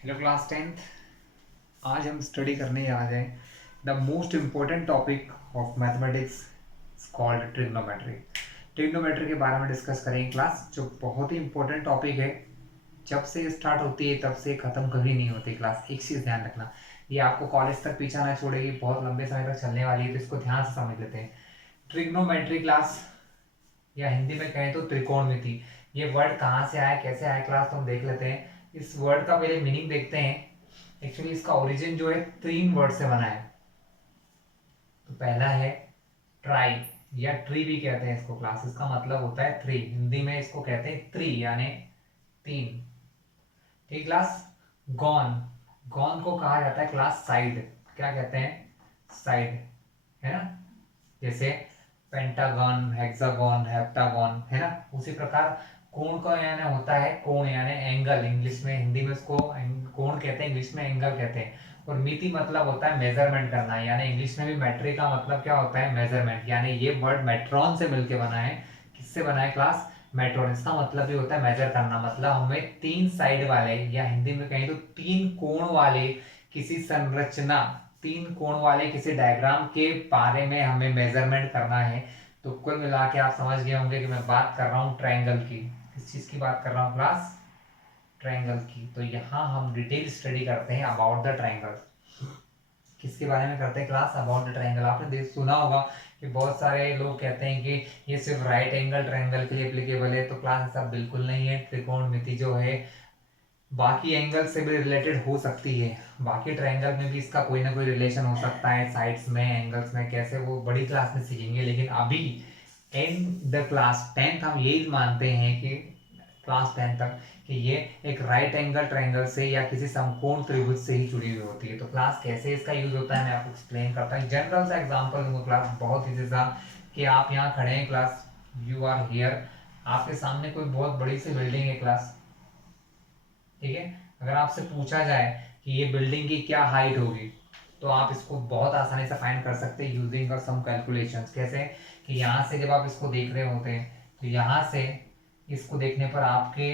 Hello class tenth. आज हम study करने जा रहे हैं the most important topic of mathematics called trigonometry. Trigonometry के बारे में डिस्कस करेंगे क्लास, जो बहुत ही इम्पोर्टेंट टॉपिक है। जब से स्टार्ट होती है तब से ख़त्म कभी नहीं होती क्लास। एक चीज़ ध्यान रखना, ये आपको कॉलेज तक पीछा ना छोड़ेगी, बहुत लंबे समय तक चलने वाली है, तो इसको ध्यान से समझ लेते हैं। ट्रिग्नोमेट्री क्लास, या हिंदी में कहें तो त्रिकोणमिति, ये वर्ड कहाँ से आया, कैसे आया क्लास, तो हम देख लेते हैं। इस वर्ड का पहले मीनिंग देखते हैं। एक्चुअली इसका ओरिजिन जो है 3 वर्ड से बना है। तो पहला है ट्राई, या ट्री भी कहते हैं इसको क्लास। इसका मतलब होता है थ्री, हिंदी में इसको कहते हैं ट्री यानी 3। ठीक क्लास। गॉन, गॉन को कहा जाता है क्लास साइड। क्या कहते हैं? साइड, है ना। जैसे पेंटागन, हेक्सागन, हेप्टागन, है ना। उसी प्रकार कोण का यानी होता है कोण यानी एंगल, इंग्लिश में, हिंदी में इसको कोण कहते हैं, इंग्लिश में एंगल कहते हैं। और मिति मतलब होता है मेजरमेंट करना, यानी इंग्लिश में भी मेट्रिक का मतलब क्या होता है? मेजरमेंट। यानी ये वर्ड मेट्रॉन से मिलके बना है। किससे बना है क्लास? मेट्रॉन। इसका मतलब भी होता है मेजर करना। मतलब हमें 3 साइड वाले, या हिंदी में कहें तो 3 कोण वाले किसी संरचना, 3 कोण वाले किसी डायग्राम के बारे में हमें मेजरमेंट करना है। तो कुल मिला के आप समझ गए होंगे कि मैं बात कर रहा हूँ ट्रायंगल की। किस चीज की बात कर रहा हूँ क्लास? ट्रायंगल की। तो यहाँ हम डिटेल स्टडी करते हैं अबाउट द ट्रायंगल। किसके बारे में करते हैं क्लास? About the triangle. आपने देख सुना होगा कि बहुत सारे लोग कहते हैं कि ये सिर्फ राइट एंगल ट्रायंगल के लिए एप्लीकेबल है। तो क्लास ऐसा बिल्कुल नहीं है। त्रिकोणमिति जो है बाकी एंगल से भी रिलेटेड हो सकती है। बाकी ट्रायंगल में भी इसका कोई ना कोई रिलेशन हो सकता है, साइड्स में, एंगल्स में, कैसे, वो बड़ी क्लास में सीखेंगे। लेकिन अभी इन द क्लास टेंथ हम यही मानते हैं कि क्लास टेंथ तक कि ये एक राइट एंगल ट्रायंगल से या किसी समकोण त्रिभुज से ही जुड़ी हुई होती है। तो क्लास कैसे इसका यूज होता है मैं आपको एक्सप्लेन करता हूँ। जनरल सा एग्जांपल दूंगा क्लास, बहुत ही सा कि आप यहाँ खड़े हैं क्लास, यू आर हियर, आपके सामने कोई बहुत बड़ी सी बिल्डिंग है क्लास। ठीक है। अगर आपसे पूछा जाए कि ये बिल्डिंग की क्या हाइट होगी, तो आप इसको बहुत आसानी से फाइंड कर सकते हैं यूजिंग सम कैलकुलेशंस। कैसे? कि यहाँ से जब आप इसको देख रहे होते हैं, तो यहाँ से इसको देखने पर आपके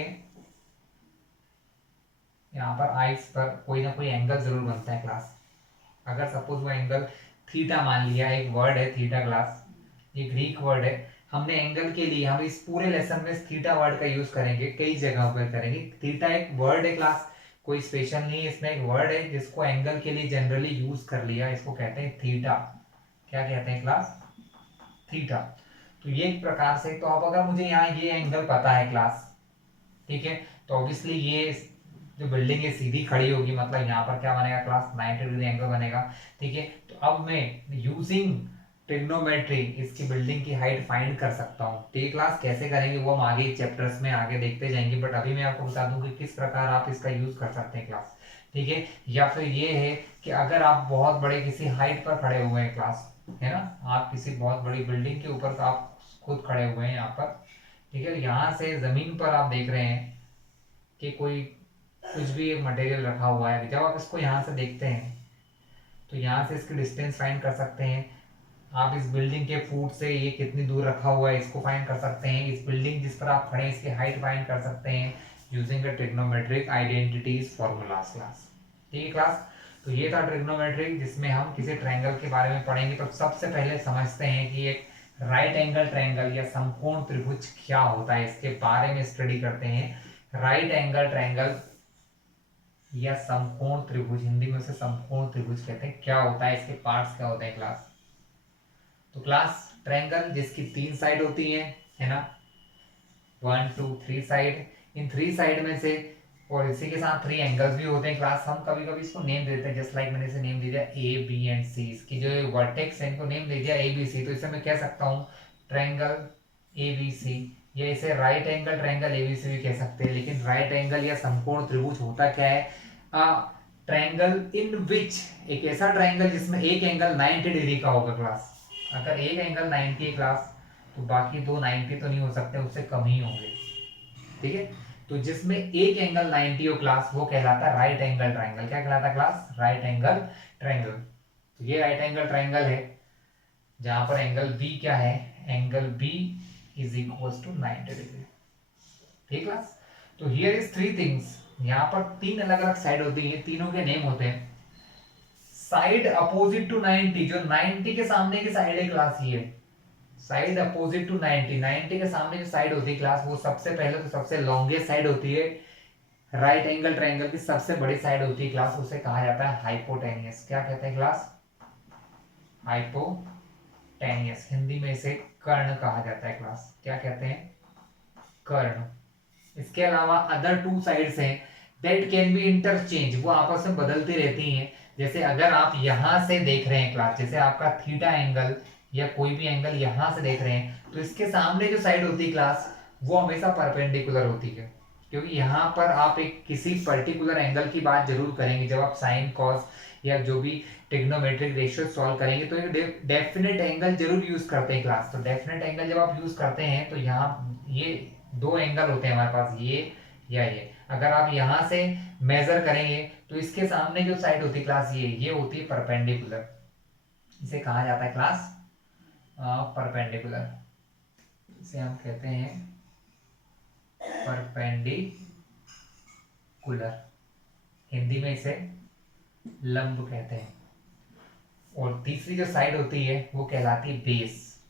यहाँ पर आइस पर कोई ना कोई एंगल जरूर बनता है क्लास। अगर सपोज वो एंगल थीटा मान लिया, एक वर्ड है थीटा क्लास, ये ग्रीक वर्ड है। हमने एंगल के लिए, हम इस पूरे लेसन में थीटा वर्ड का यूज करेंगे, कई जगहों पर करेंगे। थीटा एक वर्ड है क्लास, कोई स्पेशल नहीं है, इसमें एक वर्ड है जिसको एंगल के लिए जनरली यूज कर लिया, इसको कहते हैं थीटा। क्या कहते हैं क्लास? थीटा। तो ये एक प्रकार से, तो अब अगर मुझे यहाँ ये एंगल पता है क्लास, ठीक है, तो ऑब्वियसली ये जो बिल्डिंग है सीधी खड़ी होगी, मतलब यहाँ पर क्या बनेगा क्लास? 90 डिग्री एंगल बनेगा। ठीक है। तो अब मैं यूजिंग ट्रिग्नोमेट्री इसकी बिल्डिंग की हाइट फाइंड कर सकता हूँ। ठीक है क्लास, कैसे करेंगे वो हम आगे चैप्टर्स में आगे देखते जाएंगे, बट अभी मैं आपको बता दूं कि किस प्रकार आप इसका यूज कर सकते हैं क्लास। ठीक है। या फिर ये है कि अगर आप बहुत बड़े किसी हाइट पर खड़े हुए हैं क्लास, है ना, आप किसी बहुत बड़ी बिल्डिंग के ऊपर आप खुद खड़े हुए हैं यहाँ पर, ठीक है, यहाँ से जमीन पर आप देख रहे हैं कि कोई कुछ भी मटेरियल रखा हुआ है। जब आप इसको यहाँ से देखते हैं तो यहाँ से इसकी डिस्टेंस फाइंड कर सकते हैं। आप इस बिल्डिंग के फुट से ये कितनी दूर रखा हुआ है इसको फाइंड कर सकते हैं। इस बिल्डिंग जिस पर आप खड़े हैं इसकी हाइट फाइंड कर सकते हैं using the trigonometric identities formulas class. ठीक है क्लास। तो ये था ट्रिग्नोमेट्री, जिसमें हम किसी ट्रायंगल के बारे में पढ़ेंगे। तो सबसे पहले समझते हैं कि एक राइट एंगल ट्रायंगल या समकोण त्रिभुज क्या होता है, इसके बारे में स्टडी करते हैं। राइट एंगल ट्रायंगल या समकोण त्रिभुज, हिंदी में उसे समकोण त्रिभुज कहते हैं, क्या होता है, इसके पार्ट्स क्या होते हैं क्लास? तो क्लास ट्रायंगल जिसकी 3 साइड होती है ना, 1 2 3 साइड। इन 3 साइड में से, और इसी के साथ 3 एंगल्स भी होते हैं क्लास। हम कभी कभी इसको नेम देते हैं, जस्ट लाइक मैंने इसे नेम दे दिया ए बी एंड सी। इसकी जो वर्टेक्स है इनको नेम दे दिया ए बी सी। तो इसे मैं कह सकता हूँ ट्रायंगल ए बी सी, या इसे right angle triangle A B C भी कह सकते हैं। लेकिन राइट एंगल या समकोण त्रिभुज होता क्या है? ट्रायंगल इन विच, एक ऐसा ट्रायंगल जिसमें एक एंगल 90 डिग्री का होगा क्लास। अगर एक एंगल 90 है क्लास, तो बाकी दो 90 तो नहीं हो सकते, उससे कम ही होंगे। ठीक है। तो जिसमें एक एंगल 90 हो क्लास, वो कहलाता है राइट एंगल ट्रायंगल। क्या कहलाता है क्लास? Right angle triangle. तो ये राइट एंगल ट्रायंगल है जहां पर एंगल बी क्या है? Angle B is equal to 90 degree. ठीक क्लास। तो हियर इज 3 थिंग्स यहाँ पर तीन अलग अलग साइड होती है, तीनों के नेम होते हैं। साइड अपोजिट टू 90, जो 90 के सामने की साइड है क्लास, ये साइड अपोजिट टू 90, 90 के सामने जो साइड होती है क्लास, वो सबसे पहले तो सबसे लॉन्गेस्ट साइड होती है। राइट एंगल ट्रायंगल की सबसे बड़ी साइड होती है क्लास, उसे कहा जाता है हाइपोटेनियस। क्या कहते हैं क्लास? हाइपोटेनियस। हिंदी में इसे कर्ण कहा जाता है क्लास। क्या कहते हैं? कर्ण। इसके अलावा अदर टू साइड्स हैं दैट कैन बी इंटरचेंज, वो आपस में बदलती रहती हैं। जैसे अगर आप यहां से देख रहे हैं क्लास, जैसे आपका थीटा एंगल या कोई भी एंगल यहां से देख रहे हैं, तो इसके सामने जो साइड होती है क्लास, वो हमेशा परपेंडिकुलर होती है। क्योंकि यहाँ पर आप एक किसी पर्टिकुलर एंगल की बात जरूर करेंगे जब आप साइन कॉस या जो भी ट्रिग्नोमेट्रिक रेशियो सॉल्व करेंगे, तो एक डेफिनेट एंगल जरूर यूज करते हैं क्लास। तो डेफिनेट एंगल जब आप यूज करते हैं तो यहाँ ये दो एंगल होते हैं हमारे पास, ये या ये। अगर आप यहाँ से मेजर करेंगे तो इसके सामने जो साइड होती है क्लास, ये होती है परपेंडिकुलर। इसे कहा जाता है क्लास परपेंडिकुलर। इसे हम कहते हैं परपेंडिकुलर। हिंदी में इसे लंब कहते हैं। और तीसरी जो साइड होती है वो कहलाती है बेस।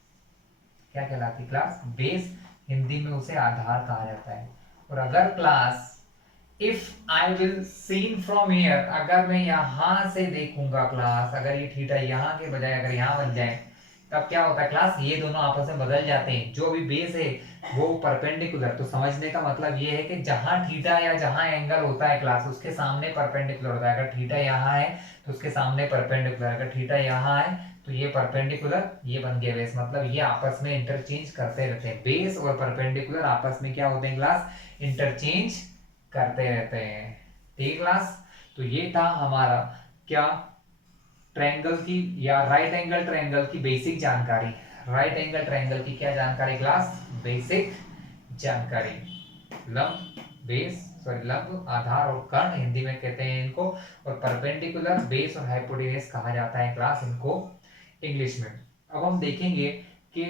क्या कहलाती है क्लास? बेस। हिंदी में उसे आधार कहा जाता है। और अगर class if I will seen from here, अगर मैं यहां से देखूंगा क्लास, अगर ये थीटा यहाँ के बजाय अगर यहाँ बन जाए, तब क्या होता है क्लास? ये दोनों आपस में बदल जाते हैं। जो भी बेस है वो परपेंडिकुलर। तो समझने का मतलब ये है कि जहां थीटा या जहां एंगल होता है क्लास, उसके सामने परपेंडिकुलर होता है। अगर थीटा यहाँ है तो उसके सामने परपेंडिकुलर, अगर थीटा यहाँ है तो ये परपेंडिकुलर, ये बन गया बेस। मतलब ये आपस में इंटरचेंज करते रहते हैं। बेस और परपेंडिकुलर आपस में क्या होते हैं क्लास? इंटरचेंज करते रहते हैं। ठीक क्लास? तो ये था हमारा क्या, ट्रायंगल की या राइट एंगल ट्रायंगल की बेसिक जानकारी। राइट एंगल ट्रायंगल की क्या जानकारी क्लास? बेसिक जानकारी। लंब, बेस, सॉरी लंब, आधार और कर्ण हिंदी में कहते हैं इनको। और परपेंडिकुलर, बेस और हाइपोटेनियस कहा जाता है क्लास इनको इंग्लिश में। अब हम देखेंगे कि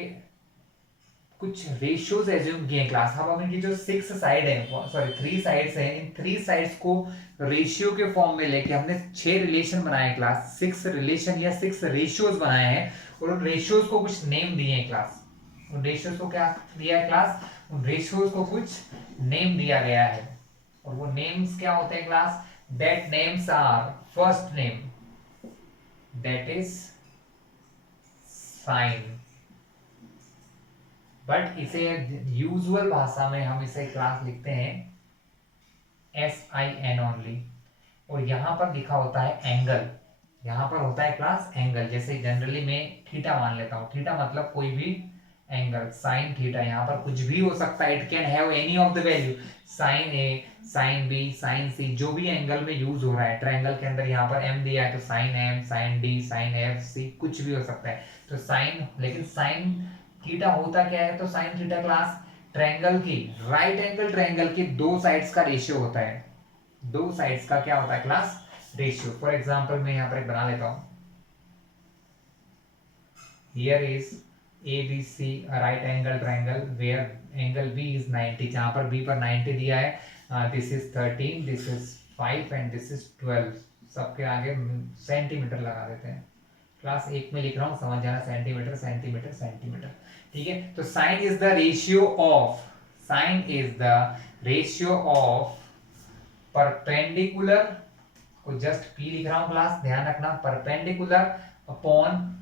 कुछ रेशियोज एज्यूम किए हैं क्लास। अब हम इनकी जो सिक्स साइड है, सॉरी थ्री साइड्स हैं, इन थ्री साइड्स को रेशियो के फॉर्म में लेके हमने 6 रिलेशन बनाए क्लास। 6 रिलेशन या 6 रेशियोज बनाए हैं और उन रेशियोज को कुछ नेम दिए हैं क्लास। उन रेशियोज को क्या दिया है क्लास? उन रेशियोज को कुछ नेम दिया गया है। और वो नेम्स क्या होते हैं class? That names are, first name that is sine, but इसे यूजुअल भाषा में हम इसे क्लास लिखते हैं SIN ओनली। और यहां पर लिखा होता है एंगल। यहां पर होता है क्लास एंगल। जैसे जनरली मैं थीटा मान लेता हूं, थीटा मतलब कोई भी एंगल, साइन थीटा। यहाँ पर कुछ भी हो सकता है, it can have any of the value, sine A, sine B, sine C, जो भी एंगल में यूज हो रहा है। ट्रायंगल के अंदर यहाँ पर एम दिया है तो sine M, sine D, sine F C, कुछ भी हो सकता है। तो साइन, लेकिन साइन थीटा होता क्या है? तो साइन थीटा क्लास ट्रायंगल की, राइट एंगल ट्रायंगल की दो साइड्स का रेशियो होता है। दो साइड्स का क्या होता है क्लास? रेशियो। फॉर एग्जांपल मैं यहाँ पर एक बना लेता हूँ। Here is ABC right angle triangle where angle B is 90। जहां पर B पर 90 दिया है, this is 13, this is 5 and this is 12। सबके आगे सेंटीमीटर लगा देते हैं। क्लास एक में लिख रहा हूँ, समझ जाना, सेंटीमीटर सेंटीमीटर सेंटीमीटर। ठीक है? तो sine is the ratio of, sine is the ratio of perpendicular, को जस्ट P लिख रहा हूं क्लास, ध्यान रखना, परपेंडिकुलर अपॉन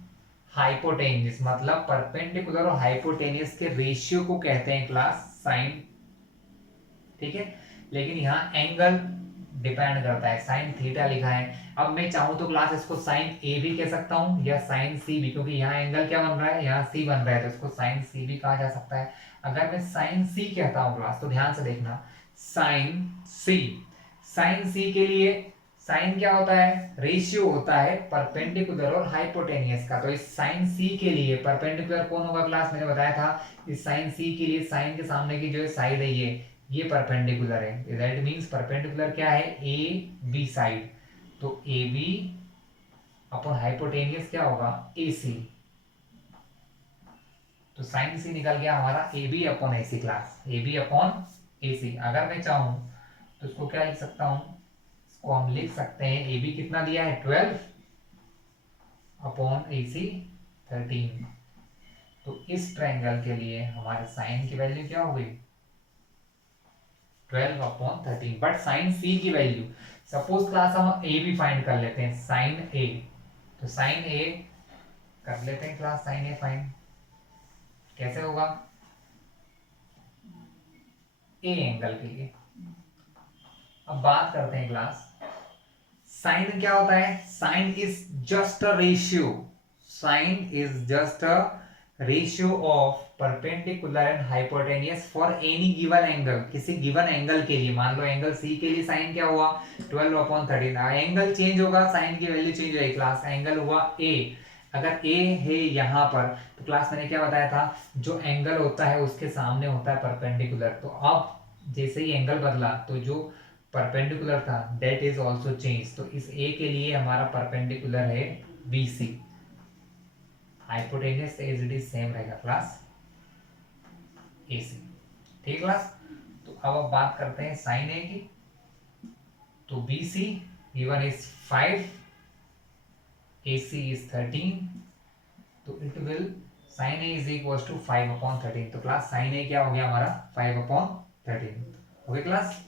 हाइपोटेनियस। मतलब परपेंडिकुलर और हाइपोटेनियस के रेशियो को कहते हैं क्लास साइन। ठीक है? लेकिन यहाँ एंगल डिपेंड करता है। साइन थीटा लिखा है, अब मैं चाहूं तो क्लास इसको साइन ए भी कह सकता हूं या साइन सी भी, क्योंकि यहाँ एंगल क्या बन रहा है? यहाँ सी बन रहा है, तो इसको साइन सी भी कहा जा सकता है। अगर मैं साइन सी कहता हूं क्लास, तो ध्यान से देखना, साइन सी, साइन सी के लिए साइन क्या होता है? रेशियो होता है परपेंडिकुलर और हाइपोटेनियस का। तो इस साइन सी के लिए परपेंडिकुलर कौन होगा क्लास? मैंने बताया था, इस साइन सी के लिए साइन के सामने की जो साइड है ये परपेंडिकुलर है। दैट मींस परपेंडिकुलर क्या है? A B side. तो ए बी अपॉन हाइपोटेनियस क्या होगा? ए सी। तो साइन सी निकल गया हमारा A B upon A C class, A B upon A C. अगर मैं चाहूं तो इसको क्या लिख सकता हूँ, इसको हम लिख सकते हैं ए बी कितना दिया है 12 अपॉन ए सी 13। तो इस ट्रायंगल के लिए हमारे साइन की वैल्यू क्या हो गई 12 अपॉन 13, बट साइन सी की वैल्यू, सपोज क्लास हम ए भी फाइंड कर लेते हैं साइन ए, तो साइन ए कर लेते हैं क्लास, साइन ए फाइंड कैसे होगा ए एंगल के लिए। अब बात करते हैं क्लास, साइन क्या होता है, sine is just a ratio, sine is just a ratio of perpendicular and hypotenuse for any given angle, किसी गिवन एंगल के लिए। मान लो एंगल सी के लिए साइन क्या हुआ 12 अपॉन 13, एंगल चेंज होगा साइन की वैल्यू चेंज होगी। क्लास एंगल हुआ ए, अगर ए है यहाँ पर, तो क्लास मैंने क्या बताया था, जो एंगल होता है उसके सामने होता है परपेंडिकुलर। तो अब जैसे ही एंगल बदला तो जो परपेंडिकुलर था दैट इज ऑल्सो चेंज, तो इस ए के लिए हमारा परपेंडिकुलर है B C, hypotenuse as it is same रहेगा क्लास ए सी। ठीक क्लास, तो अब बात करते हैं साइन ए की, तो B C given is 5, A C is 13, तो it will sine A is equal to 5 upon 13, तो क्लास साइन ए क्या हो गया हमारा 5 upon 13। Okay class,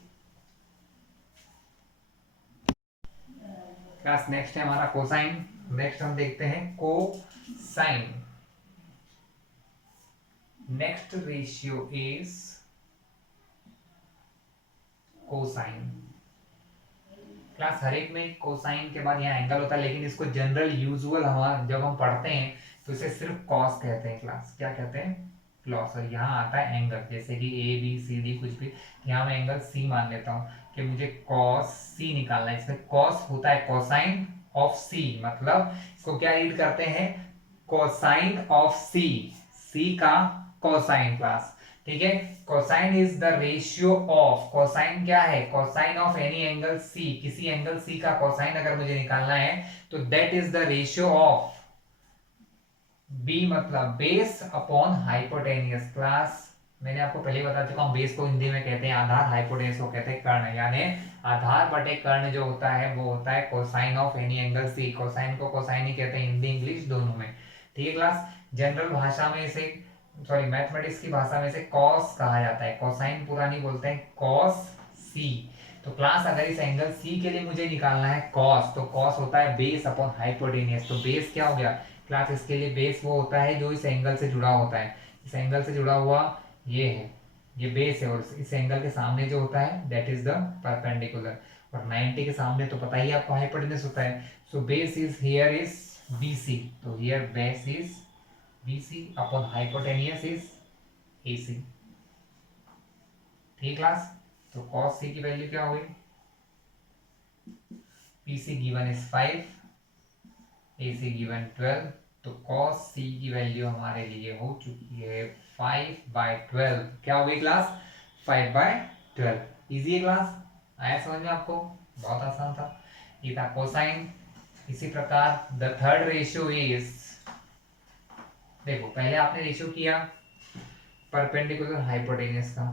class next है हमारा कोसाइन। नेक्स्ट हम देखते हैं cosine, next ratio is cosine. Class हर एक में कोसाइन के बाद यहाँ एंगल होता है, लेकिन इसको जनरल यूजुअल हम जब हम पढ़ते हैं तो इसे सिर्फ कॉस कहते हैं। क्लास क्या कहते हैं क्लॉस, और यहाँ आता है एंगल, जैसे कि ए बी सी डी कुछ भी, यहाँ मैं एंगल सी मान लेता हूँ कि मुझे कॉस सी निकालना है। इसमें कॉस होता है कोसाइन ऑफ सी, मतलब इसको क्या रीड करते हैं कोसाइन ऑफ सी, सी का कोसाइन क्लास। ठीक है, cosine is the ratio of, cosine क्या है cosine of any angle C, किसी एंगल सी का कोसाइन अगर मुझे निकालना है तो that is the ratio of B, मतलब बेस अपॉन हाइपोटेनियस। क्लास मैंने आपको पहले बता चुका हूं, बेस को हिंदी में कहते हैं आधार, हाइपोटेनियस को कहते हैं कर्ण, यानी आधार बटे कर्ण जो होता है वो होता है cosine of any angle C. Cosine को कोसाइन ही कहते हैं हिंदी इंग्लिश दोनों में। ठीक है क्लास, जनरल भाषा में इसे, सॉरी मैथमेटिक्स की भाषा में इसे कॉस कहा जाता है, कोसाइन पूरा नहीं बोलते हैं, कॉस सी। तो क्लास अगर इस एंगल सी के लिए मुझे निकालना है कॉस, तो कॉस होता है बेस अपॉन हाइपोटेनियस। तो बेस क्या हो गया क्लास, इसके लिए बेस वो होता है जो इस एंगल से जुड़ा होता है, इस एंगल से जुड़ा हुआ ये है, ये बेस है, और इस एंगल के सामने जो होता है दैट इज द परपेंडिकुलर, और 90 के सामने तो पता ही आपको हाइपोटेनस होता है। So base is here is BC, तो here base is BC upon hypotenuse is AC। ठीक क्लास, तो cos C की वैल्यू क्या होगी, PC given is 5, AC given 12, तो cos C की वैल्यू हमारे लिए हो चुकी है 5/12। क्या हो गई क्लास 5/12। इजी है क्लास, आया समझ में आपको, बहुत आसान था। ये था कोसाइन। इसी प्रकार द थर्ड रेशियो इज, देखो पहले आपने रेशियो किया परपेंडिकुलर हाइपोटेनियस का,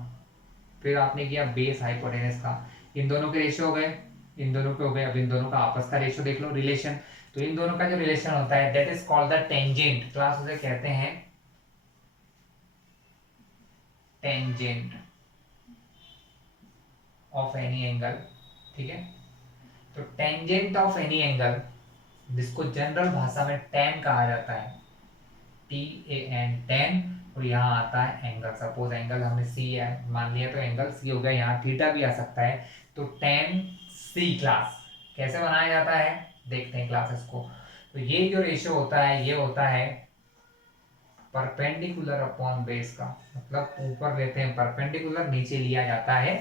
फिर आपने किया बेस हाइपोटेनस का, इन दोनों के रेशियो हो गए, इन दोनों के हो गए। अब इन दोनों का आपस का रेशियो देख लो, रिलेशन। तो इन दोनों का जो रिलेशन होता है that is called the tangent. Class उसे कहते हैं टेंजेंट ऑफ एनी एंगल। ठीक है, तो टेंजेंट ऑफ एनी एंगल, जिसको जनरल भाषा में टैन कहा जाता है, TAN टैन, और यहाँ आता है एंगल। सपोज एंगल हमने सी मान लिया तो एंगल सी हो गया, यहाँ थीटा भी आ सकता है, तो टैन सी। क्लास कैसे बनाया जाता है देखते हैं क्लासेस को। तो ये जो रेशियो होता है ये होता है परपेंडिकुलर अपॉन बेस का, मतलब ऊपर लेते हैं परपेंडिकुलर, नीचे लिया जाता है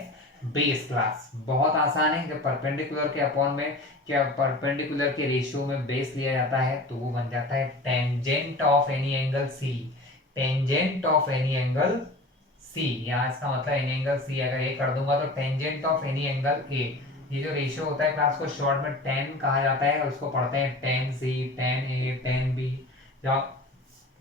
बेस। क्लास बहुत आसान है, जब परपेंडिकुलर के अपॉन में क्या परपेंडिकुलर के रेशियो में बेस लिया जाता है तो वो बन जाता है tangent of any angle C, tangent of any angle C. यहाँ इसका मतलब एनी एंगल सी अगर ए कर दूंगा तो टेंजेंट ऑफ एनी एंगल ए। ये जो रेशियो होता है क्लास को शॉर्ट में टेन कहा जाता है, और उसको पढ़ते हैं टेन सी, टेन ए, टेन बी, या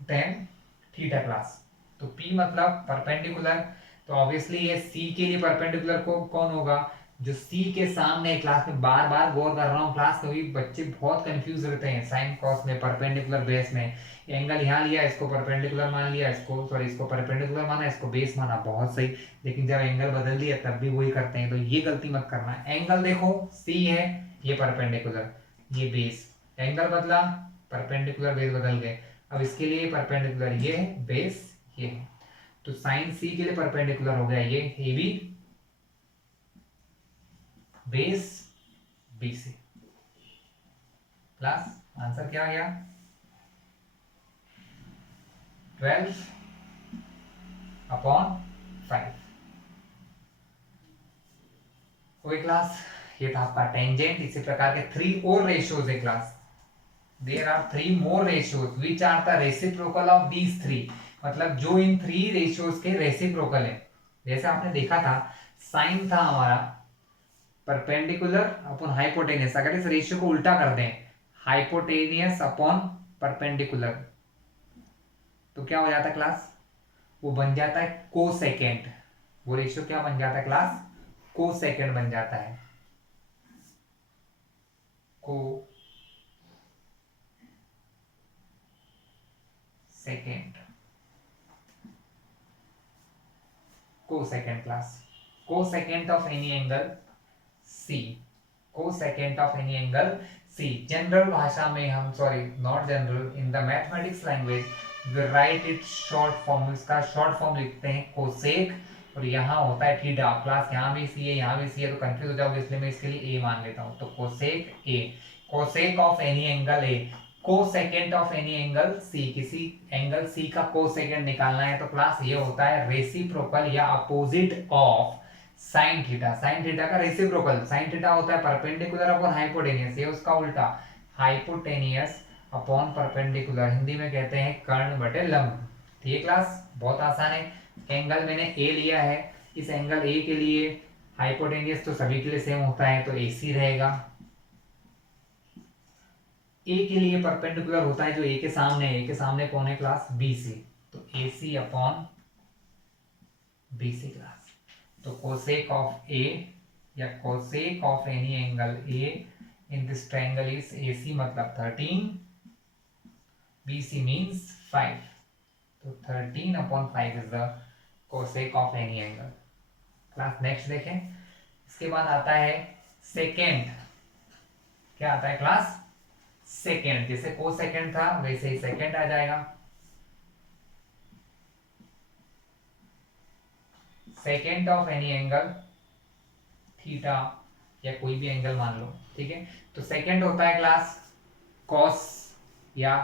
टेन थीटा। क्लास तो P मतलब परपेंडिकुलर, तो ऑब्वियसली ये C के लिए परपेंडिकुलर को कौन होगा, जो सी के सामने है, क्लास में बार बार गौर कर रहा हूँ क्लास, कभी बच्चे बहुत कंफ्यूज रहते हैं साइन कॉस में, परपेंडिकुलर बेस में। एंगल यहाँ लिया, इसको परपेंडिकुलर मान लिया, इसको सॉरी इसको परपेंडिकुलर माना, इसको बेस माना, बहुत सही। लेकिन जब एंगल बदल दिया तब भी वही करते हैं, तो ये गलती मत करना। एंगल देखो सी है, ये परपेंडिकुलर, ये बेस, एंगल बदला, परपेंडिकुलर बेस बदल गए। अब इसके लिए परपेंडिकुलर ये है, बेस ये है, तो साइन सी के लिए परपेंडिकुलर हो गया ये A B, base B C. Class answer क्या आ गया? 12/5। कोई क्लास, ये था आपका टेंजेंट। इसी प्रकार के 3 और रेशियोज है class. There are 3 more ratios which are the reciprocal of these 3, मतलब जो इन 3 रेशियोज के रेसिप्रोकल है। जैसे आपने देखा था साइन था हमारा परपेंडिकुलर अपॉन हाइपोटेनियस, अगर इस रेशियो को उल्टा कर दें हाइपोटेनियस अपॉन परपेंडिकुलर, तो क्या हो जाता है क्लास? वो बन जाता है कोसेकेंड। वो रेशियो क्या बन जाता है क्लास? कोसेकेंड बन जाता है, cosecant, cosecant class. Cosecant of any angle C, cosecant of any angle C. General भाषा में हम, sorry not general, in the mathematics language we write it short form, इसका शॉर्ट फॉर्म लिखते हैं cosec, और यहाँ होता है थीटा। क्लास यहाँ भी सी है, यहाँ भी सी है, तो कंफ्यूज हो जाओगे, इसलिए मैं इसके लिए ए मान लेता हूँ। तो cosec A, cosec of any angle A, cosecant of any angle C, किसी एंगल सी का कोसेकेंड निकालना है तो क्लास ये होता है रेसिप्रोकल या opposite of sine theta. Sine theta का रेसिप्रोकल, साइन थीटा होता है परपेंडिकुलर अपॉन हाइपोटेनियस, ये उसका उल्टा हाइपोटेनियस अपॉन परपेंडिकुलर, हिंदी में कहते हैं कर्ण बटे लंब। ठीक है क्लास, बहुत आसान है। एंगल मैंने ए लिया है, इस एंगल ए के लिए हाइपोटेनियस तो सभी के लिए सेम होता है, तो ए सी रहेगा। ए के लिए परपेंडिकुलर होता है जो ए के सामने है, ए के सामने कौन है क्लास? बी सी, तो ए सी अपॉन बी सी क्लास। तो कोसेक ऑफ ए या cosec of any angle A in this triangle is AC मतलब 13, BC मींस 5, तो 13/5 is the cosec of any angle. Class next देखें, इसके बाद आता है सेकेंड। क्या आता है क्लास? सेकेंड। जैसे कोसेकेंड था वैसे ही सेकेंड आ जाएगा। Second of any angle theta या कोई भी एंगल मान लो, ठीक है। तो सेकेंड होता है क्लास कॉस या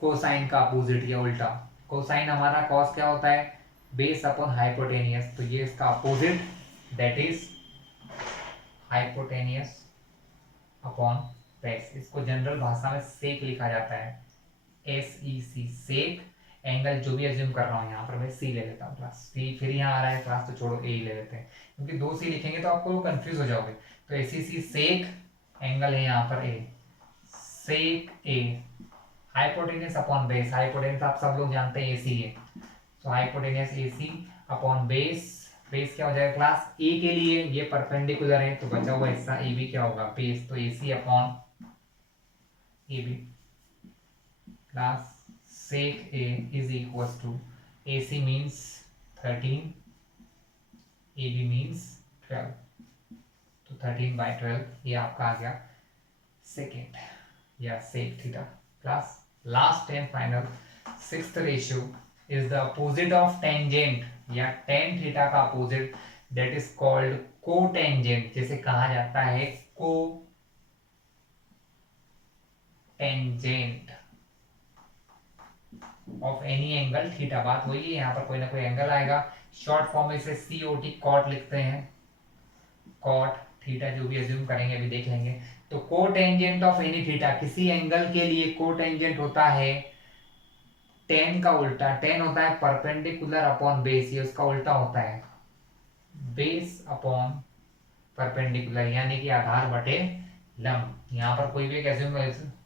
कोसाइन का अपोजिट या उल्टा। कोसाइन हमारा कॉस क्या होता है? बेस अपॉन हाइपोटेनियस, तो ये इसका opposite, that is hypotenuse upon base. इसको जनरल भाषा में सेक लिखा जाता है, SEC सेक। एंगल जो भी एज्यूम कर रहा हूँ, यहाँ पर मैं सी ले लेता हूँ क्लास, सी फिर यहाँ आ रहा है क्लास, तो छोड़ो ए ही ले लेते हैं, क्योंकि 2 सी लिखेंगे तो आपको कंफ्यूज हो जाओगे। तो SEC सेक, एंगल है यहाँ पर ए, सेक ए, हाइपोटेनियस अपॉन बेस, हाइपोटेनियस आप सब लोग जानते हैं AC है, तो hypotenuse AC upon base. Base क्या हो जाएगा क्लास? ए के लिए ये परपेंडिकुलर है, तो बचा हुआ हिस्सा ए बी क्या होगा? बेस, तो AC upon A B class sec A is equals to AC means 13, AB means 12, तो 13/12 ये आपका आ गया सेकेंड या sec theta. Class last and final sixth ratio is the opposite of tangent या tan theta का opposite, that is called cotangent. जैसे कहा जाता है को tangent of any angle theta. बात वही है, यहाँ पर कोई ना कोई एंगल आएगा, शॉर्ट फॉर्म में इसे COT कॉट लिखते हैं, कॉट थीटा जो भी एज्यूम करेंगे अभी देख लेंगे। तो कोटेंजेंट ऑफ एनी थीटा, किसी एंगल के लिए कोटेंजेंट होता है टेन का उल्टा। टेन होता है परपेंडिकुलर अपॉन बेस, ये उसका उल्टा होता है बेस अपॉन परपेंडिकुलर, यानी कि आधार बटे लंब। यहाँ पर कोई भी एक एज्यूम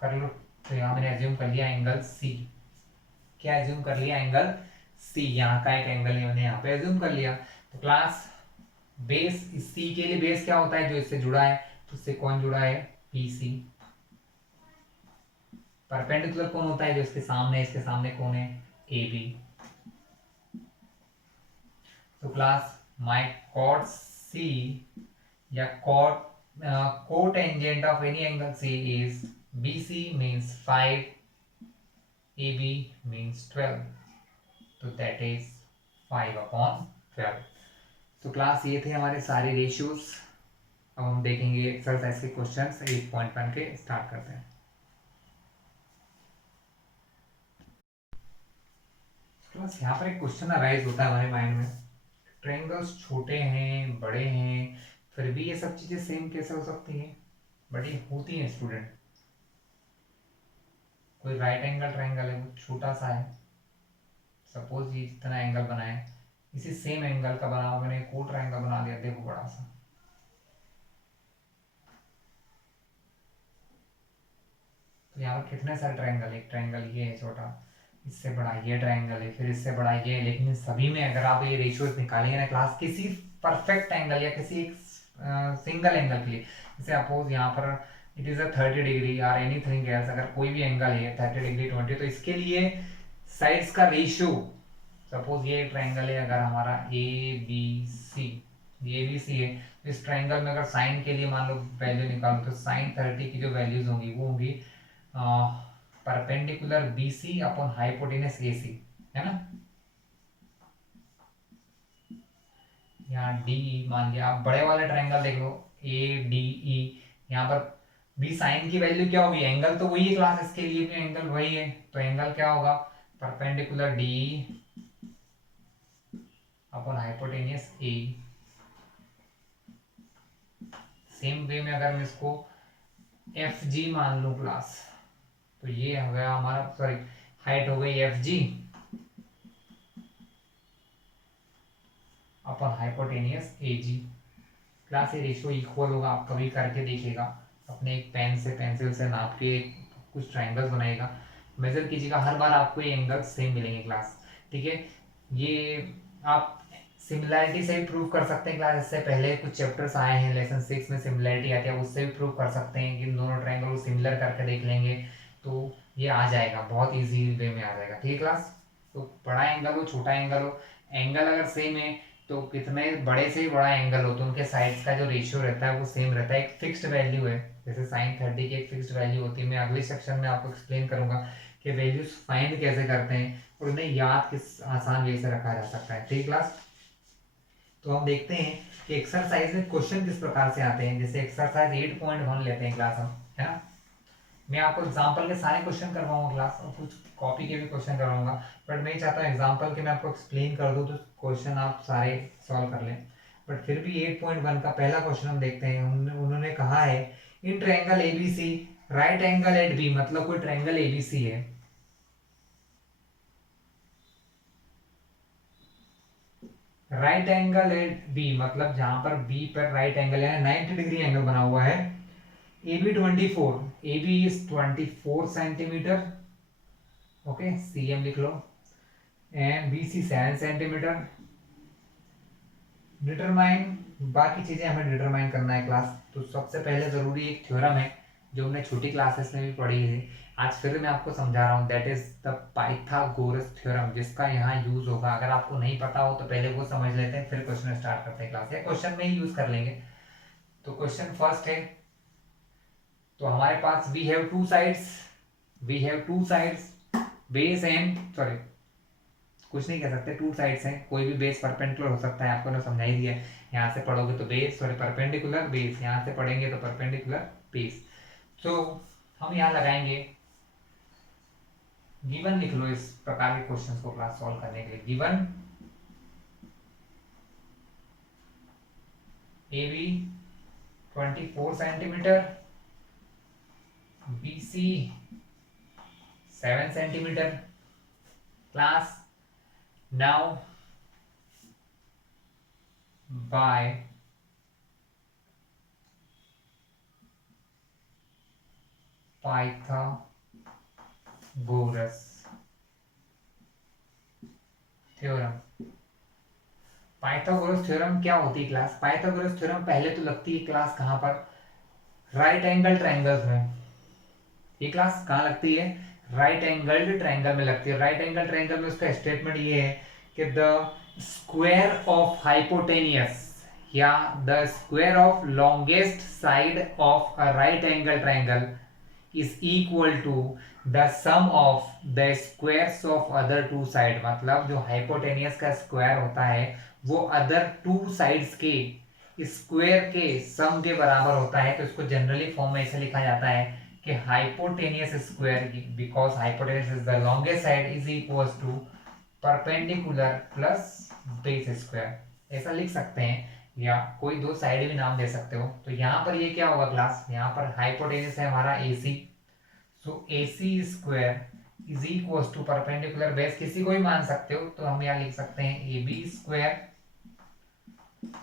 कर लो, तो यहाँ मैंने एज्यूम कर लिया एंगल सी। क्या एज्यूम कर लिया? एंगल सी, यहाँ का एक एंगल मैंने यहाँ पे एज्यूम कर लिया। तो क्लास बेस, सी के लिए बेस क्या होता है, जो इससे जुड़ा है, तो इससे कौन जुड़ा है, पी सी। परपेंडिकुलर कौन होता है, जो इसके सामने, इसके सामने कौन है, ए बी। तो क्लास माई कॉट सी या cot cotangent of any angle C is B C means 5, A B means 12, तो दैट इज 5/12। तो क्लास ये थे हमारे सारे रेशियोज। अब हम देखेंगे एक्सरसाइज के क्वेश्चंस 8.1 के, स्टार्ट करते हैं। क्लास यहाँ पर एक क्वेश्चन अराइज होता है हमारे माइंड में, ट्रायंगल्स छोटे हैं, बड़े हैं, फिर भी ये सब चीजें सेम कैसे हो सकती हैं, बट ये होती हैं स्टूडेंट। कोई राइट एंगल ट्रायंगल है, वो छोटा सा है, सपोज ये जितना एंगल बना है, इसी सेम एंगल का बना हुआ मैंने एक और ट्रायंगल बना दिया, देखो बड़ा सा। तो यहाँ पर कितने सारे ट्रायंगल, एक ट्रायंगल ये है छोटा, इससे बड़ा ये ट्रायंगल है, फिर इससे बड़ा ये है, लेकिन इन सभी में अगर आप ये रेशियोज निकालेंगे ना क्लास, किसी परफेक्ट एंगल या किसी एक सिंगल एंगल के लिए, जैसे अपोज यहाँ पर इट इज अ 30 डिग्री और एनीथिंग एल्स, अगर कोई भी एंगल है 30 डिग्री 20, तो इसके लिए साइड्स का रेशियो, सपोज ये ट्रायंगल है अगर हमारा ए बी सी, ये बी सी है, तो इस ट्रायंगल में अगर साइन के लिए मान लो वैल्यू निकालो, तो साइन 30 की जो वैल्यूज होंगी वो होंगी perpendicular B C upon hypotenuse A C, है ना। यहाँ डी मान लिया, आप बड़े वाले ट्रायंगल देख लो, ए डी ई, यहाँ पर बी साइन की वैल्यू क्या होगी, एंगल तो वही है क्लास, इसके लिए भी एंगल वही है, तो एंगल क्या होगा, परपेंडिकुलर डी अपॉन हाइपोटेनियस ए। सेम वे में अगर मैं इसको एफ जी मान लूँ क्लास, तो ये हो गया हमारा, सॉरी हाइट हो गई एफ जी अपॉन हाइपोटेनियस ए जी। क्लास ये रेशियो इक्वल होगा, आप कभी करके देखिएगा, अपने एक पेन से पेंसिल से नाप के कुछ ट्राइंगल्स बनाएगा, मेजर कीजिएगा, हर बार आपको ये एंगल सेम मिलेंगे क्लास, ठीक है। ये आप सिमिलैरिटी से भी प्रूव कर सकते हैं क्लास, इससे पहले कुछ चैप्टर्स आए हैं लेसन 6 में सिमिलैरिटी आती है, उससे भी प्रूव कर सकते हैं कि दोनों ट्रायंगल को सिमिलर करके देख लेंगे, तो ये आ जाएगा, बहुत इजी वे में आ जाएगा, ठीक है क्लास। तो बड़ा एंगल हो छोटा एंगल हो, एंगल अगर सेम है तो कितने बड़े से ही बड़ा एंगल हो तो उनके साइड्स का जो रेशियो रहता है वो सेम रहता है, एक फिक्स्ड वैल्यू है, जैसे साइन 30 की एक फिक्स्ड वैल्यू होती है, मैं अगले सेक्शन में आपको एक्सप्लेन करूंगा कि वैल्यूज फाइंड कैसे करते हैं और उन्हें याद किस आसान वे से रखा जा सकता है, ठीक क्लास। तो हम देखते हैं कि एक्सरसाइज में क्वेश्चन किस प्रकार से आते हैं, जैसे एक्सरसाइज 8.1 लेते हैं क्लास हम, है ना। मैं आपको एग्जाम्पल के सारे क्वेश्चन करवाऊंगा क्लास, और कुछ कॉपी के भी क्वेश्चन करवाऊंगा, बट मैं चाहता हूँ एग्जाम्पल के मैं आपको एक्सप्लेन कर दूँ तो क्वेश्चन आप सारे सॉल्व कर लें। बट फिर भी 8.1 का पहला क्वेश्चन हम देखते हैं, उन्होंने कहा है in triangle ABC right angle at B, मतलब कोई ट्रायंगल एबीसी है, राइट एंगल एट बी मतलब जहां पर बी पर राइट एंगल है, 90 डिग्री एंगल बना हुआ है, A B 24, A B is 24 centimetre, okay C M लिख लो, and B C 7 centimetre. Determine, बाकी चीजें हमें डिटरमाइन करना है क्लास, तो सबसे पहले जरूरी एक थ्योरम है जो हमने छोटी क्लासेस में भी पढ़ी थी, आज फिर मैं आपको समझा रहा हूँ, that is the Pythagoras theorem, जिसका यहाँ यूज होगा, अगर आपको नहीं पता हो तो पहले वो समझ लेते हैं फिर क्वेश्चन स्टार्ट करते हैं क्लास, या क्वेश्चन में ही यूज कर लेंगे। तो क्वेश्चन फर्स्ट है, तो हमारे पास we have two sides base and, sorry कुछ नहीं कह सकते, टू साइड्स हैं, कोई भी बेस परपेंडिकुलर हो सकता है, आपको ना समझा ही दिया है, यहाँ से पढ़ोगे तो बेस, सॉरी परपेंडिकुलर बेस, यहाँ से पढ़ेंगे तो परपेंडिकुलर बेस। तो हम यहाँ लगाएंगे, गिवन लिख लो इस प्रकार के क्वेश्चंस को क्लास सॉल्व करने के लिए, given A B 24 centimetre, B C 7 centimetre, class now by Pythagoras theorem, Pythagoras theorem क्या होती है क्लास? पाइथागोरस थ्योरम पहले तो लगती है क्लास कहाँ पर? राइट एंगल ट्रायंगल्स में। ये क्लास कहाँ लगती है? राइट एंगल्ड ट्रायंगल में लगती है। राइट एंगल ट्रायंगल में उसका स्टेटमेंट ये है कि द स्क्वायर ऑफ हाइपोटेनियस या the square of longest side of a right angle triangle is equal to the sum of the squares of other two side. मतलब जो हाइपोटेनियस का square होता है वो अदर टू साइड्स के square के sum के बराबर होता है। तो इसको जनरली फॉर्म में ऐसे लिखा जाता है कि hypotenuse square, because hypotenuse is the longest side, is equal to perpendicular plus base square. ऐसा लिख सकते हैं या कोई दो साइड भी नाम दे सकते हो। तो यहाँ पर ये क्या होगा क्लास? यहाँ पर हाइपोटेनियस है हमारा AC, so AC square is equal to perpendicular base, किसी को भी मान सकते हो। तो हम यहाँ लिख सकते हैं AB square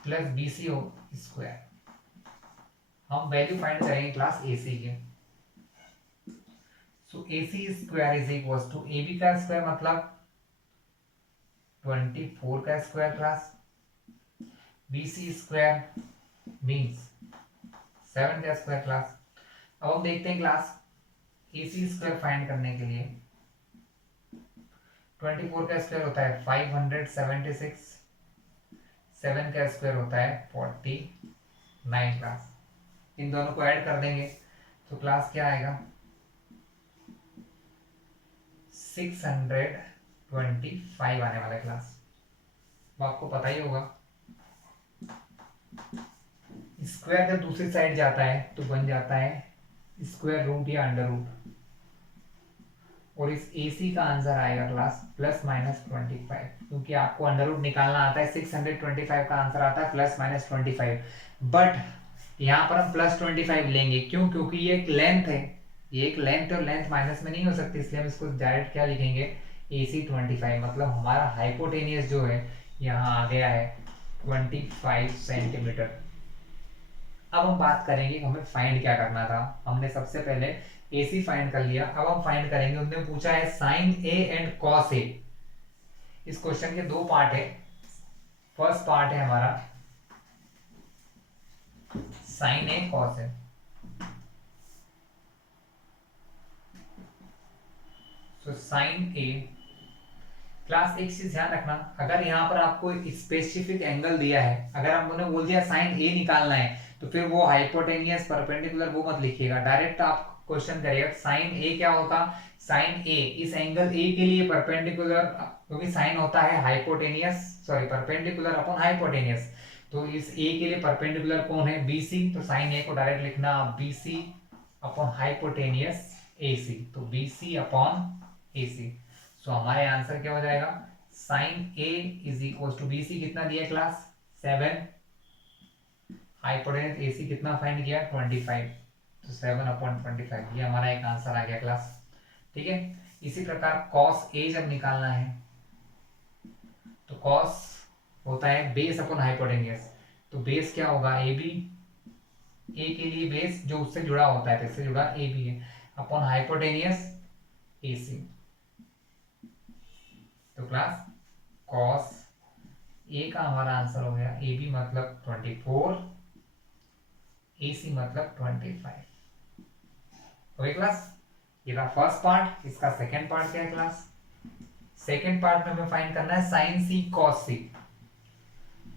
plus BC square. हम वैल्यू फाइंड करेंगे क्लास AC के। So AC square is equal to AB का स्क्वायर मतलब 24 का square class, BC square means 7 का स्क्वायर क्लास। अब हम देखते हैं क्लास AC स्क्वायर फाइंड करने के लिए 24 का स्क्वायर होता है 576, 7 का स्क्वायर होता है 49 क्लास। इन दोनों को ऐड कर देंगे तो क्लास क्या आएगा? 625 आने वाला क्लास। वो आपको पता ही होगा, स्क्वायर जब दूसरी साइड जाता है तो बन जाता है स्क्वायर रूट या अंडर रूट। और इस AC का आंसर आएगा क्लास प्लस माइनस 25, क्योंकि आपको अंडर रूट निकालना आता है। 625 का आंसर आता है प्लस माइनस 25, बट यहाँ पर हम प्लस 25 लेंगे। क्यों? क्योंकि ये एक लेंथ है, ये एक लेंथ है और लेंथ माइनस में नहीं हो सकती, इसलिए हम इसको डायरेक्ट क्या लिखेंगे? AC 25। मतलब हमारा हाइपोटेनियस जो है यहाँ आ गया है 25 सेंटीमीटर। अब हम बात करेंगे हमें फाइंड क्या करना था। हमने सबसे पहले AC फाइंड कर लिया, अब हम फाइंड करेंगे, उन्होंने पूछा है sine A and cos A। इस क्वेश्चन के दो पार्ट है। फर्स्ट पार्ट है हमारा sine A cos A। So sine A class, एक चीज ध्यान रखना, अगर यहाँ पर आपको स्पेसिफिक एंगल दिया है, अगर हमने बोल दिया साइन A निकालना है तो फिर वो हाइपोटेनियस परपेंडिकुलर वो मत लिखिएगा, डायरेक्ट आप क्वेश्चन करिएगा साइन A क्या होगा? साइन A इस एंगल A के लिए परपेंडिकुलर, क्योंकि साइन होता है hypotenuse, sorry perpendicular upon hypotenuse. तो इस A के लिए परपेंडिकुलर कौन है? BC। तो साइन A को डायरेक्ट लिखना BC अपॉन हाइपोटेनियस AC। तो BC अपॉन AC। सो हमारे आंसर क्या हो जाएगा? Sine A is equal to BC कितना दिया क्लास? 7, हाइपोटेनस AC कितना फाइंड किया? 25। तो 7 अपॉन 25, ये हमारा एक आंसर आ गया क्लास। ठीक है। इसी प्रकार cos A जब निकालना है तो cos होता है बेस अपॉन हाइपोटेनियस। तो बेस क्या होगा? AB, A के लिए बेस जो उससे जुड़ा होता है, इससे जुड़ा AB है, अपॉन हाइपोटेनियस AC। तो क्लास cos A का हमारा आंसर हो गया AB मतलब 24, AC मतलब 25। ओके क्लास, ये था फर्स्ट पार्ट। इसका सेकंड पार्ट क्या है क्लास? सेकंड पार्ट में हमें फाइंड करना है sine C cos C।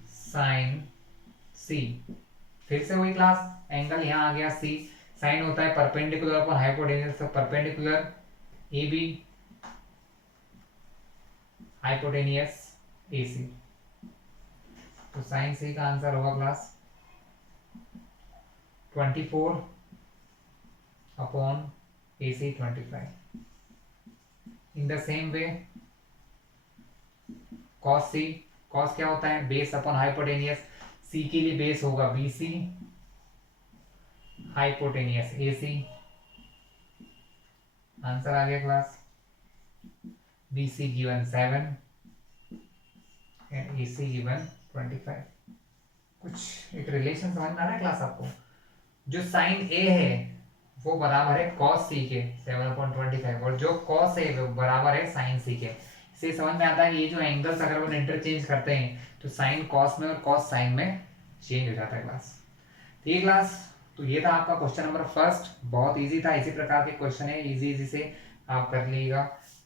Sine C, फिर से वही क्लास, एंगल यहाँ आ गया C, साइन होता है perpendicular upon hypotenuse, perpendicular AB hypotenuse AC। तो साइन C का आंसर होगा class 24 upon AC 25। In the same way cos C, cos क्या होता है? Base upon hypotenuse. C के लिए बेस होगा BC हाइपोटेनियस AC। आंसर आ गया class BC given 7 and AC given 25। कुछ एक रिलेशन समझ में आ रहा है क्लास आपको? जो साइन A है वो बराबर है cos C के 7/25, और जो cos A वो बराबर है साइन C के इससे समझ में आता है कि ये जो एंगल्स अगर वो इंटरचेंज करते हैं तो साइन कॉस में और कॉस साइन में चेंज हो जाता है क्लास। तो ये क्लास, तो ये था आपका क्वेश्चन नंबर फर्स्ट, बहुत इजी था। इसी प्रकार के क्वेश्चन है, इजी इजी से आप कर लीजिएगा,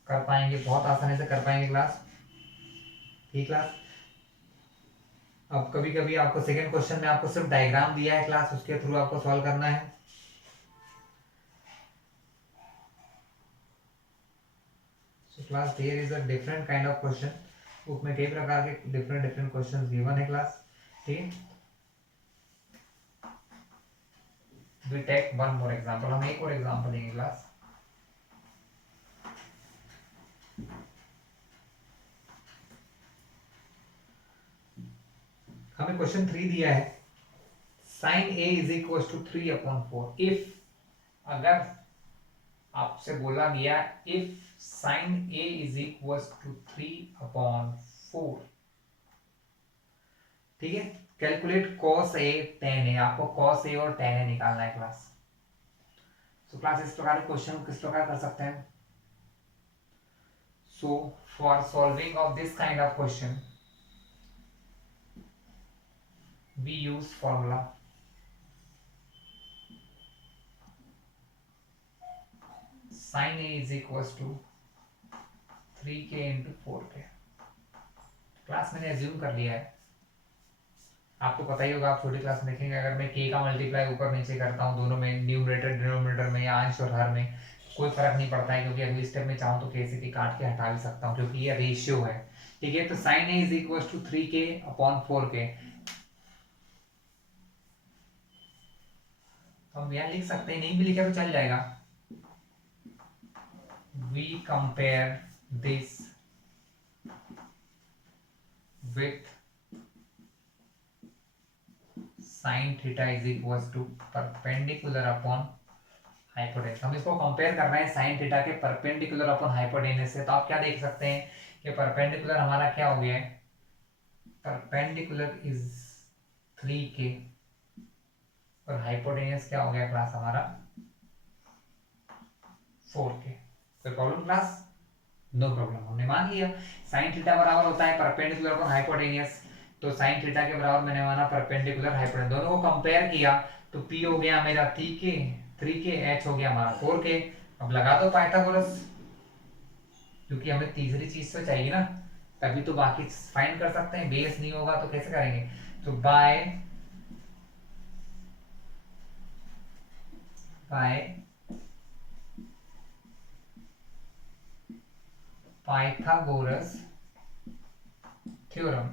कर पाएंगे, बहुत आसानी से कर पाएंगे क्लास। ठीक क्लास। अब कभी कभी आपको सेकंड क्वेश्चन में आपको सिर्फ डायग्राम दिया है क्लास, उसके थ्रू आपको सॉल्व करना है। So class there is a different kind of question, book में कई प्रकार के डिफरेंट डिफरेंट क्वेश्चंस गिवन है क्लास। ठीक है, we take one more example, हम एक और एग्जांपल लेंगे क्लास। हमें क्वेश्चन 3 दिया है, sine A is equal to 3/4। If, अगर आपसे बोला गया if sine A is equal to 3/4, ठीक है, calculate cos A tan A, आपको कॉस ए और टेन ए निकालना है क्लास। तो क्लास इस प्रकार के क्वेश्चन किस प्रकार कर सकते हैं। So for solving of this kind of question we use formula sin a is equals to 3k into 4k। Class मैंने एज्यूम कर लिया है, आपको पता ही होगा, आप छोटी क्लास में देखेंगे, अगर मैं k का मल्टीप्लाई ऊपर नीचे करता हूँ दोनों में, न्यूमरेटर डिनोमिनेटर में या अंश और हर में, कोई फर्क नहीं पड़ता है, क्योंकि अगली स्टेप में चाहूँ तो k से k काट के हटा भी सकता हूँ, क्योंकि ये रेशियो है। ठीक है, तो sin a is equals to 3k/4k, हम यहाँ लिख सकते हैं, नहीं भी लिखा तो चल जाएगा। We compare this with sin theta is equals to perpendicular upon hypotenuse। हम इसको कंपेयर कर रहे हैं sin थीटा के परपेंडिकुलर अपॉन हाइपोटेनस से। तो आप क्या देख सकते हैं कि परपेंडिकुलर हमारा क्या हो गया है, परपेंडिकुलर इज 3k और हाइपोटेनस क्या हो गया क्लास हमारा 4k। कोई प्रॉब्लम क्लास? नो प्रॉब्लम, हमने मान लिया साइन थीटा बराबर होता है परपेंडिकुलर अपॉन हाइपोटेनियस, तो साइन थीटा के बराबर मैंने माना परपेंडिकुलर हाइपोटेनस, दोनों को कंपेयर किया तो p हो गया मेरा 3k, h हो गया हमारा 4k। अब लगा दो पाइथागोरस, क्योंकि हमें तीसरी चीज तो चाहिए ना, तभी तो बाकी फाइंड कर सकते हैं, बेस नहीं होगा तो कैसे करेंगे। तो by Pythagoras theorem,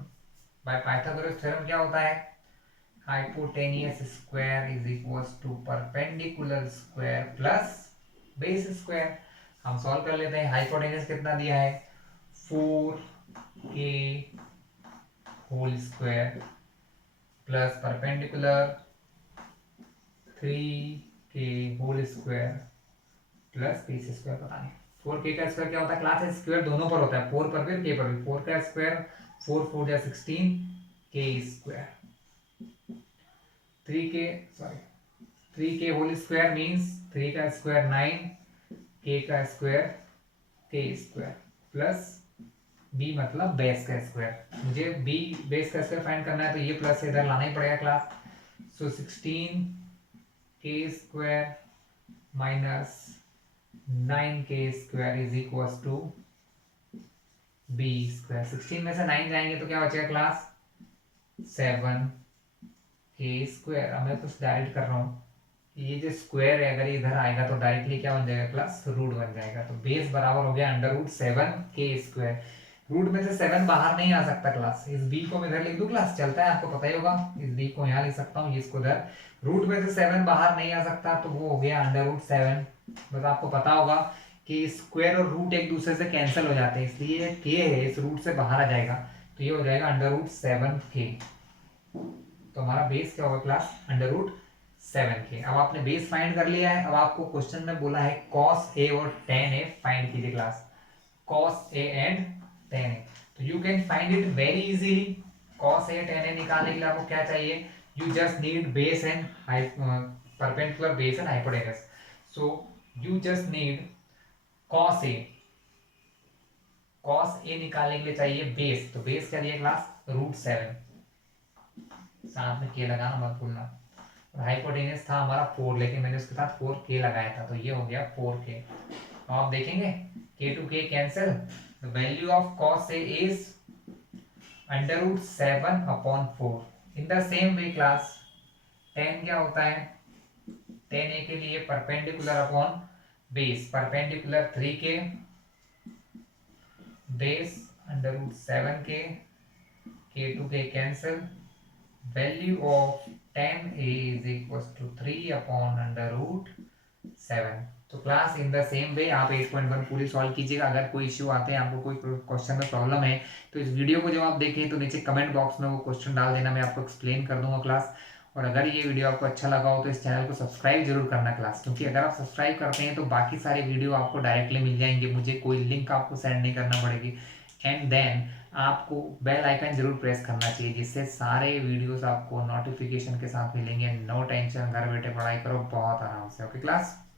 by Pythagoras theorem क्या होता है, hypotenuse square is equals to perpendicular square plus base square. हम सॉल्व कर लेते हैं। हाइपोटेनियस कितना दिया है 4k whole square plus perpendicular 3k whole square plus base square. पता नहीं 4k का स्क्वायर क्या होता है क्लास, स्क्वायर दोनों पर होता है, 4 पर भी और k पर भी। 4 का स्क्वायर 4 4 जा 16 k square, 3k whole square means 3 का स्क्वायर 9, k का square k square plus b मतलब बेस का स्क्वायर। मुझे b बेस का स्क्वायर फाइंड करना है, तो ये प्लस इधर लाना ही पड़ेगा class. So 16 k square minus 9k square is equal to b square. 16 में से 9 जाएंगे तो क्या बचेगा क्लास 7k स्क्वायर। अब मैं कुछ डायरेक्ट कर रहा हूँ, ये जो स्क्वायर है अगर इधर आएगा तो डायरेक्टली क्या बन जाएगा क्लास रूट बन जाएगा। तो बेस बराबर हो गया √7k स्क्वायर। रूट में से 7 बाहर नहीं आ सकता क्लास, इस b को मैं इधर लिख दूं क्लास, चलता है, आपको पता ही होगा। इस b को यहाँ लिख सकता हूँ, इसको इधर। रूट में से 7 बाहर नहीं आ सकता तो वो हो गया √7। बस आपको पता होगा कि स्क्वायर और रूट एक दूसरे से कैंसिल हो जाते हैं, इसलिए k है इस रूट से बाहर आ जाएगा, तो ये हो जाएगा √7k। तो हमारा बेस क्या होगा क्लास √7k। अब आपने बेस फाइंड कर लिया है। अब आपको क्वेश्चन में बोला है cos a और tan a फाइंड कीजिए class, cos a and tan a। तो you can find it very easily. cos a tan a निकालने के लिए आपको क्या चाहिए, you just need base and perpendicular base and hypotenuse. So you just need cos a cos A निकालने के लिए चाहिए बेस, तो बेस क्या दिया क्लास, √7, साथ में के लगाना मत भूलना। और हाइपोटेनस था हमारा 4, लेकिन मैंने उसके साथ 4k लगाया था, तो ये हो गया 4k। तो आप देखेंगे k to k cancel, the value of cos A is √7/4। In the same way class tan क्या होता है, tan a के लिए perpendicular upon base, perpendicular 3k, base √7k, k to k cancel, value of tan a is equal to 3/√7। तो class in the same way आप 8.1 पूरी solve कीजिएगा। अगर कोई इश्यू आते हैं, आपको कोई क्वेश्चन में प्रॉब्लम है, तो इस वीडियो को जब आप देखें तो नीचे कमेंट बॉक्स में वो क्वेश्चन डाल देना, मैं आपको एक्सप्लेन कर दूंगा क्लास। और अगर ये वीडियो आपको अच्छा लगा हो तो इस चैनल को सब्सक्राइब जरूर करना क्लास, क्योंकि अगर आप सब्सक्राइब करते हैं तो बाकी सारे वीडियो आपको डायरेक्टली मिल जाएंगे, मुझे कोई लिंक आपको सेंड नहीं करना पड़ेगी। एंड देन आपको बेल आइकन जरूर प्रेस करना चाहिए, जिससे सारे वीडियोस आपको नोटिफिकेशन के साथ मिलेंगे। नो टेंशन, घर बैठे पढ़ाई करो बहुत आराम से। Okay class.